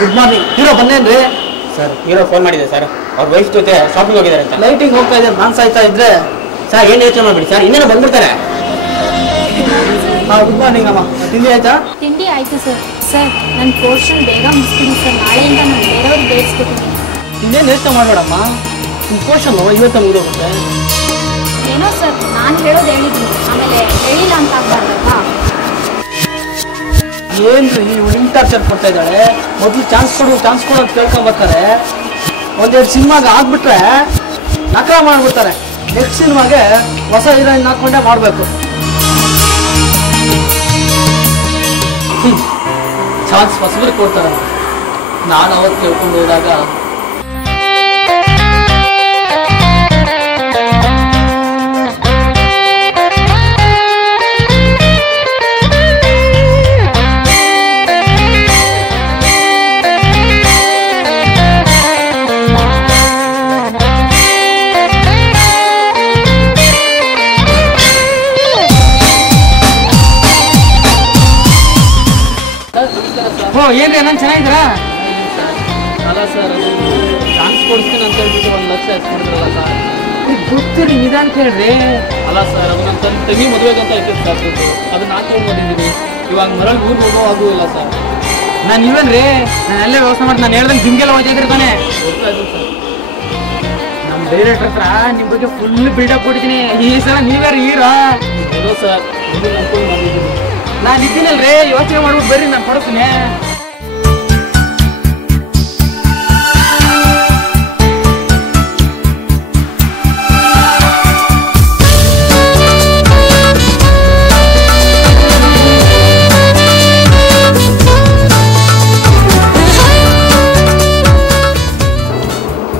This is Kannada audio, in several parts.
Good morning. ಹೀರೋ ಬಂದೇನ್ರಿ? ಸರ್ ಹೀರೋ ಫೋನ್ ಮಾಡಿದೆ ಸರ್, ಅವ್ರ ವೈಫ್ ಜೊತೆ ಶಾಪಿಂಗ್ ಹೋಗಿದ್ದಾರೆ ಅಂತ. ಲೈಟಿಂಗ್ ಹೋಗ್ತಾ ಇದೆ, ನಾನು ಸಾಯ್ತಾ ಇದ್ರೆ. ಸರ್ ಏನು ಯೋಚನೆ ಮಾಡ್ಬಿಡಿ ಸರ್, ಇನ್ನೇನು ಬಂದ್ಬಿಡ್ತಾರೆ. ಗುಡ್ ಮಾರ್ನಿಂಗ್ ಅಮ್ಮ. ತಿಂಡಿ ಆಯ್ತಾ? ತಿಂಡಿ ಆಯ್ತು ಸರ್. ಸರ್ ನನ್ನ ಪೋರ್ಷನ್ ಬೇಗ ಮುಗಿಸ್ತೀನಿ ಸರ್, ನಾಳೆಯಿಂದ ನಾನು ಬೇರೆಯವ್ರಿಗೆ ಡೇಟ್ಸ್ ಕೊಟ್ಟಿದ್ದೀನಿ. ಇನ್ನೇನು ಯೋಚನೆ ಮಾಡಬೇಡಮ್ಮ, ನಿಮ್ಮ ಪೋರ್ಷನ್ ಇವತ್ತು ಮುಗಿದೋಗುತ್ತೆ. ಏನೋ ಸರ್ ನಾನು ಹೇಳೋದು ಹೇಳಿದ್ದೀನಿ, ಆಮೇಲೆ ಹೇಳಿಲ್ಲ ಅಂತ ಆಗ್ಬಾರ್ದಲ್ವಾ? ಏನ್ರಿ ನಿಮ್ಮ ಟಾರ್ಚರ್ ಕೊಡ್ತಾ ಇದ್ದಾಳೆ. ಮೊದಲು ಚಾನ್ಸ್ ಕೊಡೋದು ಕೇಳ್ಕೊಬೇಕಾರೆ ಒಂದೆರಡು ಸಿನಿಮಾಗೆ ಆಗ್ಬಿಟ್ರೆ ನಕರ ಮಾಡ್ಬಿಡ್ತಾರೆ. ನೆಕ್ಸ್ಟ್ ಸಿನಿಮಾಗೆ ಹೊಸ ಹೀರೋಯಿನ್ ಹಾಕೊಂಡೇ ಮಾಡಬೇಕು. ಚಾನ್ಸ್ ಹೊಸಬ್ರಿಗೆ ಕೊಡ್ತಾರೆ. ನಾನು ಅವತ್ತು ಕೇಳ್ಕೊಂಡು ಹೋದಾಗ ಏನ್ರಿ ನಾನು ಚೆನ್ನಾಗಿದ್ದೀರಾ? ಅಲ್ಲ ಸರ್, ಚಾನ್ಸ್ ಕೊಡಿಸ್ತೀನಿ ಅಂತ ಹೇಳ್ಬಿಟ್ಟು 1 ಲಕ್ಷ ಎಸ್ಕೊಂಡಿದ್ರಲ್ಲ ಸರ್. ಗೊತ್ತಿರಿ ನಿಧಾನ ಕೇಳ್ರಿ. ಅಲ್ಲ ಸರ್, ಅದು ನನ್ನ ತಂಗಿ ಮದುವೆಗೆ ಅಂತ ಇಟ್ಟಿದ್ದು ಸರ್ ದುಡ್ಡು, ಅದನ್ನ ನಾನು ತೊಗೊಂಡ್ಬಂದಿದ್ದೀನಿ. ಇವಾಗ ಮರಳಿ ಊರಿಗೆ ಹೋಗೋ ಆಗುವುದಿಲ್ಲ ಸರ್. ನಾನು ನೀವೇನ್ರಿ, ನಾನು ಎಲ್ಲೇ ವ್ಯವಸ್ಥೆ ಮಾಡಿ ನಾನು ಹೇಳ್ದಂಗೆ ಜಿಮ್ಗೆಲ್ಲ ಹೋಗ್ತಿದ್ರಿ ತಾನೆ? ಹೋಗ್ತಾ ಇದ್ದೀನಿ ಸರ್. ನಮ್ಮ ಡೈರೆಕ್ಟರ್ ಹತ್ರ ನಿಮ್ಮ ಬಗ್ಗೆ ಫುಲ್ ಬಿಲ್ಡಪ್ ಕೊಡ್ತೀನಿ. ಈ ಸಲ ನೀವ್ಯಾರು ಹೀರೋ? ಹೌದು ಸರ್, ಇದು ನಂಬ್ಕೊಂಡು ಮಾಡಿದ್ದೀನಿ. ನಾನು ಇದ್ದೀನಲ್ರಿ, ಯೋಚನೆ ಮಾಡ್ಬಿಟ್ಟು ಬರ್ರಿ, ನಾನು ಕೊಡ್ತೀನಿ.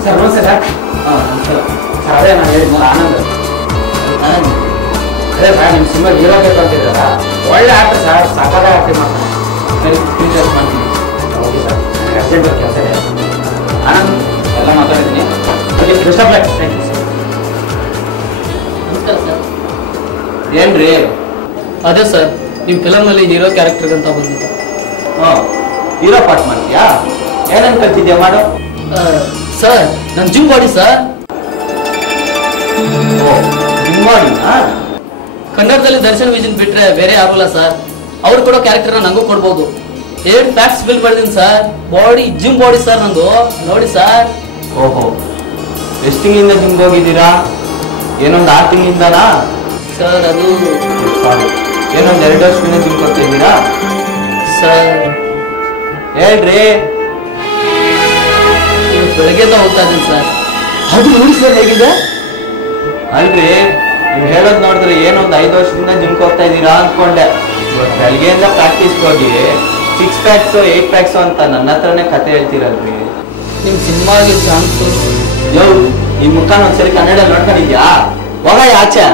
ಸರ್ ನಮಸ್ತೆ ಸರ್. ನಮಸ್ಕಾರ ಸರ್. ಅದೇ ನಾನು ಹೇಳಿದ್ನಲ್ಲ ಆನಂದ್. ಅದೇ ಸರ್, ನಿಮ್ಮ ಸಿನಿಮಾ ಹೀರೋ ಬೇಕು ಅಂತಿದ್ರಲ್ಲ, ಒಳ್ಳೆ ಆಕ್ಟರ್ ಸರ್, ಸಾಕಾಗ ಆಕ್ಟಿಂಗ್ ಮಾಡ್ತೀನಿ. ಮಾಡ್ತೀನಿ. ಓಕೆ ಸರ್, ನನಗೆ ಅರ್ಜೆಂಟ್ ಕೆಲಸ ಇದೆ. ಆನಂದ್ ಎಲ್ಲ ಮಾತಾಡಿದ್ದೀನಿ. Okay, best of luck. Thank you sir. ನಮಸ್ಕಾರ ಸರ್. ಏನ್ರಿ? ಅದೇ ಸರ್, ನಿಮ್ಮ ಫಿಲಮ್ನಲ್ಲಿ ಹೀರೋ ಕ್ಯಾರೆಕ್ಟರ್ ಅಂತ ಬಂದಿದೆ. ಹೀರೋ ಪಾರ್ಟ್ ಮಾಡ್ತೀಯಾ? ಏನಂತ ಕಲ್ತಿದ್ಯಾ ಮಾಡು? ಸರ್ ನನ್ನ ಜಿಮ್ ಬಾಡಿ ಸರ್. ಜಿಮ್ ಬಾಡಿನಾ? ಕನ್ನಡದಲ್ಲಿ ದರ್ಶನ್ ವಿಜಯನ್ ಬಿಟ್ರೆ ಬೇರೆ ಯಾರಿಲ್ಲ ಸರ್. ಅವ್ರು ಕೊಡೋ ಕ್ಯಾರೆಕ್ಟರ್ನ ನಂಗೂ ಕೊಡ್ಬೋದು. 8 ಫ್ಯಾಕ್ಟ್ಸ್ ಬಿಲ್ ಬರ್ತೀನಿ sir. Body gym body sir ನಂದು, ನೋಡಿ ಸರ್. ಓಹೋ, ಎಷ್ಟು ತಿಂಗಳಿಂದ ಜಿಮ್ಗೆ ಹೋಗಿದ್ದೀರಾ? ಏನೊಂದು 6 ತಿಂಗಳಿಂದನಾ ಸರ್? ಅದು ಸಾರಿ, ಏನೊಂದು 2 ವರ್ಷದಿಂದ ಜಿಮ್ ಕೊಡ್ತಾ ಇದ್ದೀರಾ ಸರ್? ಹೇಳ್ರಿ. ಬೆಳಗ್ಗೆಯಿಂದ ಹೋಗ್ತಾ ಇದ್ದೀನಿ ಸರ್. ಅದು ನೋಡಿ ಸರ್ ಹೇಗಿದೆ? ಅಲ್ರಿ, ನೀವು ಹೇಳೋದು ನೋಡಿದ್ರೆ ಏನೊಂದು 5 ವರ್ಷದಿಂದ ಜಿಮ್ ಹೋಗ್ತಾ ಇದ್ದೀರಾ ಅಂದ್ಕೊಂಡೆ. ಇವತ್ತು ಬೆಳಗ್ಗೆಯಿಂದ ಪ್ರಾಕ್ಟೀಸ್ಗೆ ಹೋಗಿ 6 ಪ್ಯಾಕ್ಸು 8 ಪ್ಯಾಕ್ಸು ಅಂತ ನನ್ನ ಹತ್ರನೇ ಕತೆ ಹೇಳ್ತೀರಲ್ರಿ. ನಿಮ್ಮ ಸಿನಿಮಾಗೆ ಚಾನ್ಸು ಯೋ, ಈ ಮುಖಾನ ಒಂದ್ಸರಿ ಕನ್ನಡ ನೋಡ್ಕೊಂಡಿದ್ಯಾ? ಹೋಗ ಆಚೆ.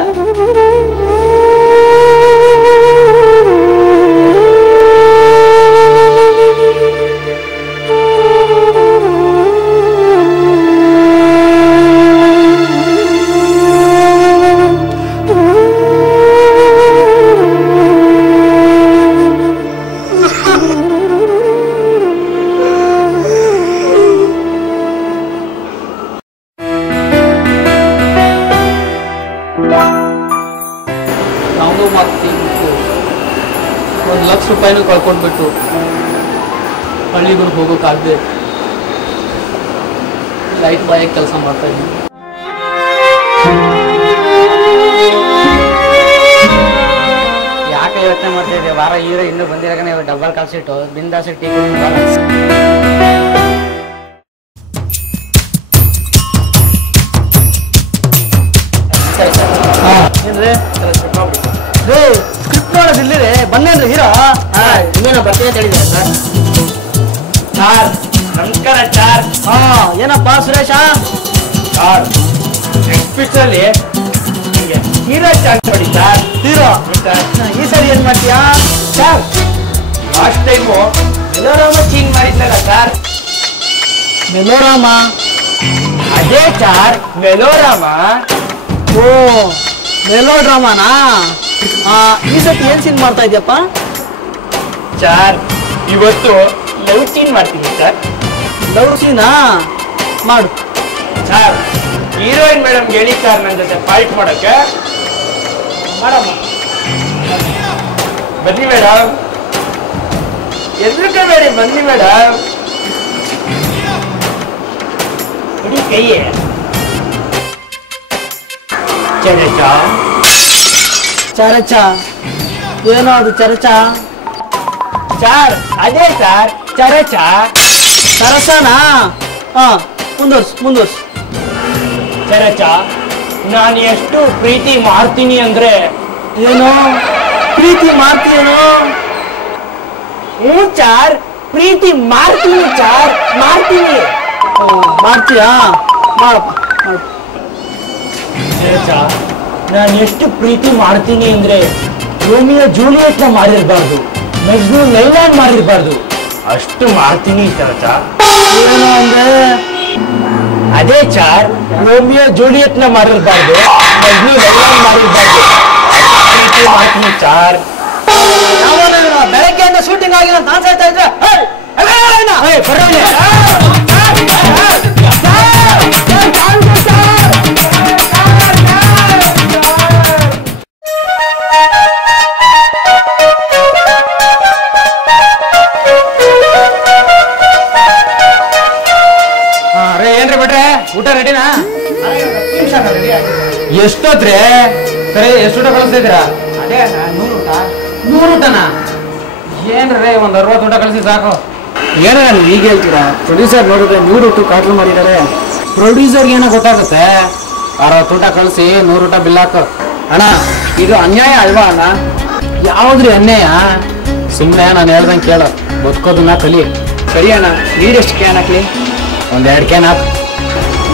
ನಾವು ಮಾಡ್ತಿದ್ದು 1 ಲಕ್ಷ ರೂಪಾಯಿನೂ ಕಳ್ಕೊಂಡ್ಬಿಟ್ಟು ಹಳ್ಳಿಗಳಿಗೆ ಹೋಗೋಕ್ಕಾಗದೆ ಲೈಟ್ ಬಾಯಾಗಿ ಕೆಲಸ ಮಾಡ್ತಾ ಇದ್ದೀನಿ. ಯಾಕೆ ಯೋಚನೆ ಮಾಡ್ತಾ ಇದ್ದೆ? ವಾರ ಹೀರೋ ಇನ್ನೂ ಬಂದಿರಾಗನೇ ಡಬಲ್ ಕಾಲ್ಸಿಟ್ಟು ಬಿಂದಾಸಿ ಟೀ ಸ್ಕ್ರಿಪ್ಟ್ ನೋಡೋದಿಲ್ಲರಿ ಬಂದೇನ್ರಿ ಹೀರೋ? ಇನ್ನೇನೋ ಬರ್ತೀನಿ ಅಂತ ಹೇಳಿದ್ದಾರೆ ಸರ್. ಸರ್ ನಮಸ್ಕಾರ ಸರ್. ಏನಪ್ಪ ಸುರೇಶ? ಸರ್ ನೆಕ್ಸ್ಟ್ ಪಿಕ್ಚರಲ್ಲಿ ಹೀರೋ ಚಾನ್ಸ್ ನೋಡಿ ಸರ್. ಹೀರೋ ಈ ಸರಿ ಏನ್ ಮಾಡ್ತೀಯಾ ಸರ್? ಲಾಸ್ಟ್ ಟೈಮು ಮೆಲೋರಾಮ ಚೇಂಜ್ ಮಾಡಿದ್ನಲ್ಲ ಸರ್. ಮೆಲೋರಾಮ? ಅದೇ ಸರ್ ಮೆಲೋರಾಮ. ಓ ಮೆಲೋ ಡ್ರಾಮಾನಾ? ಈ ಸತಿ ಏನ್ ಸೀನ್ ಮಾಡ್ತಾ ಇದ್ಯಪ್ಪ? ಸರ್ ಇವತ್ತು ಲವ್ ಸೀನ್ ಮಾಡ್ತೀನಿ ಸರ್. ಲವ್ ಸೀನಾ ಮಾಡು. ಸರ್ ಹೀರೋಯಿನ್ ಮೇಡಮ್ ಹೇಳಿ ಸರ್ ನನ್ನ ಜೊತೆ ಫೈಟ್ ಮಾಡೋಕ್ಕೆ. ಮಾಡಮ್ಮ ಬನ್ನಿ ಮೇಡಮ್, ಎದುರುಕಬೇಡಿ, ಬನ್ನಿ ಮೇಡಮ್. ಇಡೀ ಕೈಯೇ ಚರಚ ಚರಚ ಏನೋ ಅದು ಚರಚ? ಸರ್ ಅದೇ ಸರ್ ಚರಚ. ಸರಸನಾ? ಹಾ, ಮುಂದುವರ್ಸು. ಚರಚ, ನಾನು ಎಷ್ಟು ಪ್ರೀತಿ ಮಾಡ್ತೀನಿ ಅಂದ್ರೆ. ಏನೋ ಪ್ರೀತಿ ಮಾಡ್ತೀಯೇನೋ? ಹ್ಞೂ ಚಾರ್, ಪ್ರೀತಿ ಮಾಡ್ತೀನಿ ಚಾರ್, ಮಾಡ್ತೀನಿ. ಮಾಡ್ತೀಯಾ? ಮಾಡಪ್ಪ ಮಾಡು. ಚರಚ, ನಾನು ಎಷ್ಟು ಪ್ರೀತಿ ಮಾಡ್ತೀನಿ ಅಂದ್ರೆ ರೋಮಿಯೋ ಜೂಲಿಯೆಟ್ನ ಮಾಡಿರ್ಬಾರ್ದು, ಮಜ್ನು ಲೈಲಾನ್ ಮಾಡಿರ್ಬಾರ್ದು, ಅಷ್ಟು ಮಾಡ್ತೀನಿ ಚರಚ. ಏನೋ ಅಂದ್ರೆ? ಅದೇ ಚಾರ್, ರೋಮಿಯೋ ಜೂಲಿಯೆಟ್ನ ಮಾಡಿರ್ಬಾರ್ದು, ಮಜ್ನು ಲೈಲಾನ್ ಮಾಡಿರ್ಬಾರ್ದು, ಪ್ರೀತಿ ಮಾಡ್ತೀನಿ ಚಾರ್. ಬೆಳಗ್ಗೆಯಿಂದ ಶೂಟಿಂಗ್ ಆಗಿಲ್ಲ ಅಂತ ಅನ್ಸಾಯ್ತಾ ಇದ್ರೆ ಏನ್ರಿ ಬಿಟ್ರೆ ಊಟ ರೆಡಿನಾ? ಎಷ್ಟೊತ್ರಿ? ಸರಿ, ಎಷ್ಟು ಊಟ ಕಳಿಸ್ತಾ ಇದ್ದೀರಾ? ಅದೇ 100 ಊಟ. 100 ಊಟನಾ? ಏನ್ರಿ ಒಂದ್ 60 ಊಟ ಕಳಿಸಿ ಸಾಕು. ಏನ ನೀವು ಈಗ ಹೇಳ್ತೀರಾ? ಪ್ರೊಡ್ಯೂಸರ್ ನೋಡಿದ್ರೆ 100 ಊಟ ಆರ್ಡರ್ ಮಾಡಿದ್ದಾರೆ. ಪ್ರೊಡ್ಯೂಸರ್ಗೆ ಏನೋ ಗೊತ್ತಾಗುತ್ತೆ. 60 ಊಟ ಕಳಿಸಿ 100 ಊಟ ಬಿಲ್ ಹಾಕು. ಅಣ್ಣ, ಇದು ಅನ್ಯಾಯ ಅಲ್ವಾ ಅಣ್ಣ? ಯಾವ್ದ್ರಿ ಅನ್ಯಾಯ? ಸುಮ್ಮನೆ ನಾನು ಹೇಳ್ದಂಗೆ ಕೇಳು, ಬದುಕೋದನ್ನ ಕಲಿ. ಸರಿ ಅಣ್ಣ, ನೀರೆಷ್ಟು ಕ್ಯಾನ್ ಹಾಕ್ಲಿ? ಒಂದ್ 2 ಕ್ಯಾನ್ ಹಾಕು.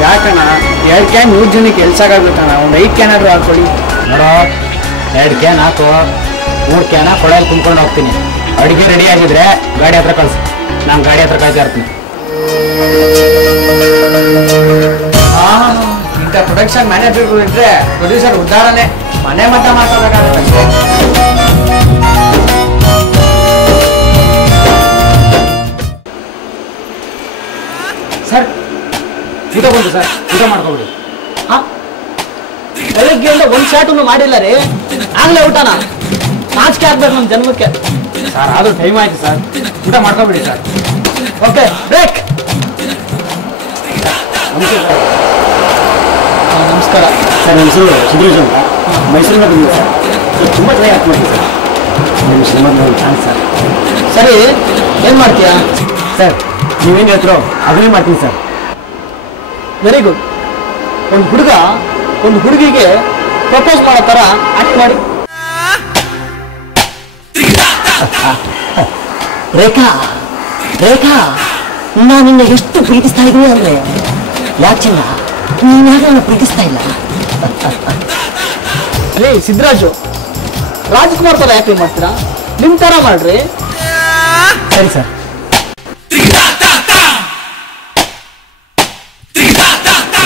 ಯಾಕಣ್ಣ? 2 ಕ್ಯಾನ್ 100 ಜನಕ್ಕೆ ಎಲ್ಸಾಗತ್ತಣ್ಣ. ಒಂದು 5 ಕ್ಯಾನ್ ಆದ್ರೂ ಹಾಕೊಳ್ಳಿ. ನೋಡೋ, 2 ಕ್ಯಾನ್ ಹಾಕು, 3 ಕ್ಯಾನ ಕೊಳೆಯಲ್ಲಿ ತುಂಬ್ಕೊಂಡು ಹೋಗ್ತೀನಿ. ಅಡುಗೆ ರೆಡಿ ಆಗಿದ್ರೆ ಗಾಡಿ ಹತ್ರ ಕಳ್ಸಿ, ನಾನು ಗಾಡಿ ಹತ್ರ ಕಾಯ್ತಾ ಇರ್ತೀನಿ. ಇಂಥ ಪ್ರೊಡಕ್ಷನ್ ಮ್ಯಾನೇಜರ್ಗಳು ಇದ್ರೆ ಪ್ರೊಡ್ಯೂಸರ್ ಉದ್ದಾರನೆ ಮನೆ ಮತ ಮಾತಾಡೋಕ್ಕಾಗುತ್ತೆ. ಸರ್ ಊಟ ಬಂತು ಸರ್, ಊಟ ಮಾಡ್ಕೊಬಿಡಿ. ಬೆಳಗ್ಗೆಯಿಂದ ಒಂದು ಶಾಟನ್ನು ಮಾಡಿಲ್ಲ ರೀ, ಆಗ್ಲೇ ಊಟನ? ನಾಚಿಕೆ ಆಗ್ಬೇಕು ನಮ್ಮ ಜನ್ಮಕ್ಕೆ. ಸರ್ ಆದ್ರೂ ಟೈಮ್ ಆಯ್ತು ಸರ್, ಊಟ ಮಾಡ್ಕೊಬಿಡಿ ಸರ್. Okay, break. ನಮಸ್ಕಾರ ಸರ್, ನನ್ನ ಹೆಸರು ಸಿದ್ದೇಶ್ ಅಂತ, ಮೈಸೂರಿಂದ ಬಂದಿದೆ ಸರ್. ತುಂಬ ಚೆನ್ನಾಗಿ ಆಕ್ಟ್ ಮಾಡ್ತೀನಿ ಸರ್. ನಿಮ್ಮ ಸಿನಿಮಾದ ಒಂದು ಚಾನ್ಸ್ ಸರ್. ಸರಿ, ಏನು ಮಾಡ್ತೀಯಾ? ಸರ್, ನೀವೇನು ಹೇಳ್ತೀರೋ ಅದನ್ನೇ ಮಾಡ್ತೀನಿ ಸರ್. Very good. ಒಂದು ಹುಡುಗ ಒಂದು ಹುಡುಗಿಗೆ ಪ್ರಪೋಸ್ ಮಾಡೋ ಥರ ಆಕ್ಟ್ ಮಾಡಿ. ರೇಖಾ, ರೇಖಾ, ನಾನು ನಿನ್ನ ಎಷ್ಟು ಪ್ರೀತಿಸ್ತಾ ಇದ್ದೀನಿ ಅಂದರೆ, ಯಾಚಿನ್ನ ನೀನಾಗ ನನ್ನ ಪ್ರೀತಿಸ್ತಾ ಇಲ್ಲ. ಅಲ್ಲೇ ಸಿದ್ದರಾಜು, ರಾಜ್ಕುಮಾರ್ ಥರ ಯಾಕೆ ಮಾಡ್ತೀರಾ? ನಿಮ್ಮ ಥರ ಮಾಡ್ರಿ. ಸರಿ ಸರ್.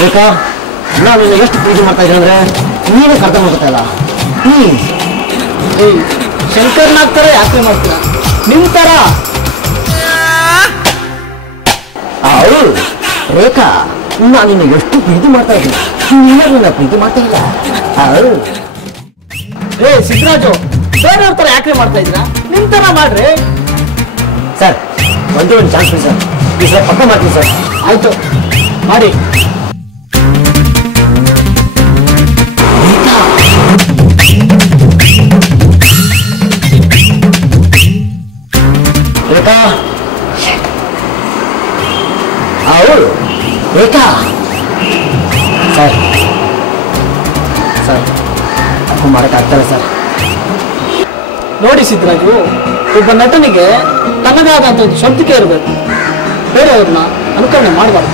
ರೇಖಾ, ನಾನು ನಿನ್ನ ಎಷ್ಟು ಪ್ರೀತಿ ಮಾಡ್ತಾ ಇದ್ದೀನಿ ಅಂದರೆ ನೀನೇ ಅರ್ಥ ಮಾಡ್ತಾ ಇಲ್ಲ. ಪ್ಲೀಸ್. ಏಯ್, ಶಂಕರ್ನಾಗ್ ಥರ ಯಾಕೆ ಮಾಡ್ತೀರಾ? ನಿಮ್ಮ ಥರ. ಅವಳು ರೇಖಾ, ನಾನು ನಿನ್ನ ಎಷ್ಟು ಪ್ರೀತಿ ಮಾಡ್ತಾ ಇದ್ದೀನಿ, ನೀನೇ ನನ್ನ ಪ್ರೀತಿ ಮಾಡ್ತಾ ಇಲ್ಲ. ಅವಳು ಏ ಸಿದ್ದರಾಜು, ಬೇರೆಯವ್ರ ಥರ ಯಾಕೆ ಮಾಡ್ತಾ ಇದ್ದೀರಾ? ನಿಮ್ಮ ಥರ ಮಾಡ್ರಿ. ಸರ್, ಒಂದೇ ಒಂದು ಚಾನ್ಸ್ ಸರ್, ಈ ಸಲ ಪಕ್ಕ ಮಾಡ್ತೀನಿ ಸರ್. ಆಯ್ತು, ಮಾಡಿ. ರೇಖಾ, ಅವಳು ರೇಖಾ. ಸರ್, ಸರ್, ಅಪ್ಪ ಮಾಡೋಕ್ಕಾಗ್ತಲ್ಲ ಸರ್. ನೋಡಿ ಸಿದ್ದರಾಜು, ಒಬ್ಬ ನಟನಿಗೆ ತನ್ನದಾದಂಥ ಒಂದು ಸ್ವಂತಿಕೆ ಇರಬೇಕು, ಬೇರೆಯವ್ರನ್ನ ಅನುಕರಣೆ ಮಾಡಬಾರ್ದು.